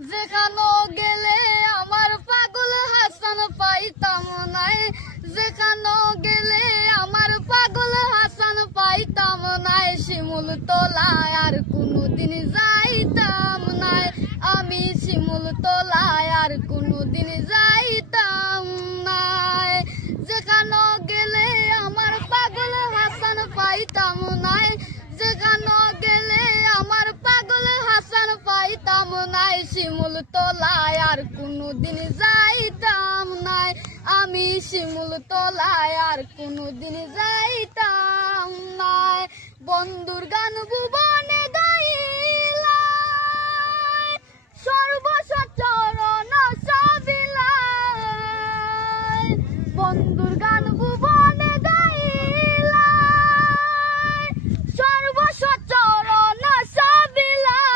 যেখানো গেলে আমার পাগল হাসান পাইতাম নাই, যেখানো গেলে আমার পাগল হাসান পাইতাম নাই। শিমুল তলায় আর কোনোদিন যাইতাম নাই, আমি শিমুল তলায় আর কোনোদিন যাইতাম নাই। যেখানো গেলে আমার পাগল হাসান পাইতাম নাই, যেখানো গেলে আমার পাগল হাসান পাইতাম নাই। শিমুল তলায় আর কোনোদিন যাইতাম নাই, আমি শিমুল তলায় আর কোনোদিন যাইতাম নাই। বন্ধুর গান ভুবনে গাইলাই, সর্বসচরণ সবিলাই। বন্ধুর গান ভুবনে গাইলাই, সর্বসচরণ সবিলাই।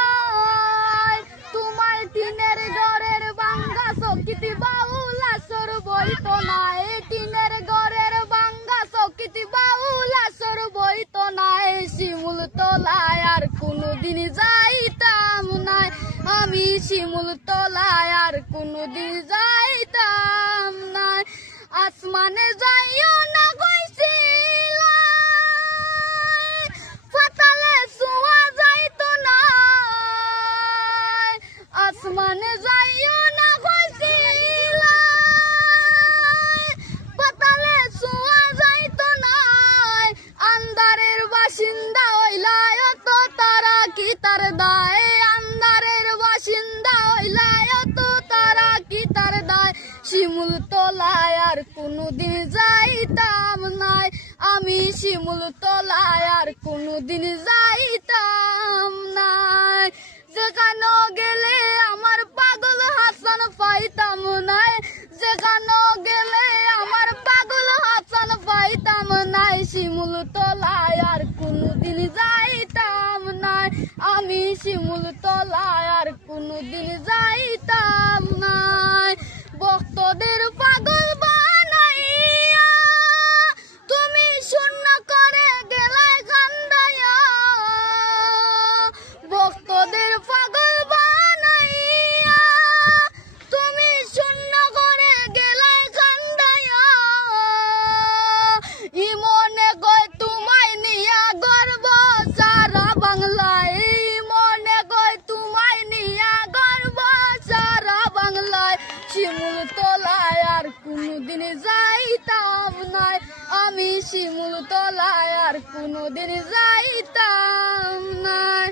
তোমার টিনের ঘরের ভাঙ্গা চকিতি বাউলা সর বইত নাই, টিনের ঘরের ভাঙ্গা চকিতি বাউলা সর বইত নাই। শিমুল তলায় আর কোনোদিন যাইতাম নাই, আমি শিমুল তলায় আর কোনোদিন যাইতাম নাই। আসমানে যাইও না কইছিলাই, পাতালে ছোঁয়া যাইতো না। আসমানে যাইও না কইছিলাই, পাতালে ছোঁয়া যাইতো না। আন্ধারের বাসিন্দা হইলাই অত তারা কি তার দায়, আন্ধারের বাসিন্দা হইলাই অত তারা কি তার দায়। শিমুল তলায় আর কোনোদিন যাইতাম নাই, আমি শিমুল তলায় আর কোনোদিন যাইতাম নাই। যেখানো গেলে আমার পাগল হাসান পাইতাম নাই, যেখানো গেলে আমার পাগল হাসান পাইতাম নাই। শিমুল তলায় আর কোনোদিন যাইতাম নাই, আমি শিমুল তলায় আর কোনোদিন যাইতাম নাই। ভক্তদের পাগল বানাইয়া তুমি শূন্য করে গেলে কান্দাইয়া, ভক্তদের পাগল বানাইয়া তুমি শূন্য করে গেলে কান্দাইয়া। ইমনে কয় তোমায় নিয়া গর্ব সারা বাংলায়, ইমনে কয় তোমায় নিয়া গর্ব সারা বাংলায়। শিমুল তলায় আর কোনোদিন যাইতাম নাই, আমি শিমুল তলায় আর কোনোদিন যাইতাম নাই।